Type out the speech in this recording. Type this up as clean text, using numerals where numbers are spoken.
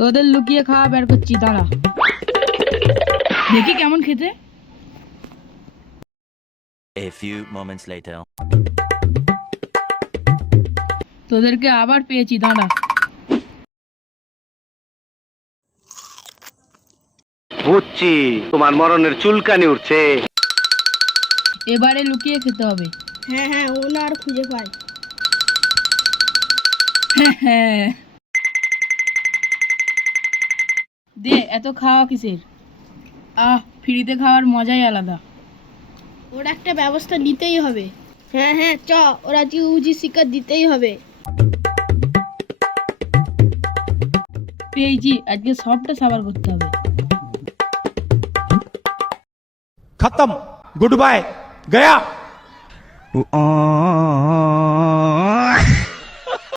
তোদের লুকিয়ে খাওয়া বের করছি, দাঁড়া দেখি কেমন খেতে। A few moments later. তোদেরকে আবার পেয়েছি, দাঁড়া। বুঝছি, তোমার মরণের চুলকানি উঠছে। এবারে লুকিয়ে খেতে হবে। হ্যাঁ হ্যাঁ, ওনার খুঁজে পাই। হ্যাঁ, দে, এত খাওয়া কিসের? ফ্রিতে খাওয়ার মজাই আলাদা। ওর একটা ব্যবস্থা নিতেই হবে। হ্যাঁ হ্যাঁ, ওরা উজি শিকার দিতেই হবে। পেয়েছি, আজকে সবটা সাবার করতে হবে। खत्म, गुड बाय, गया।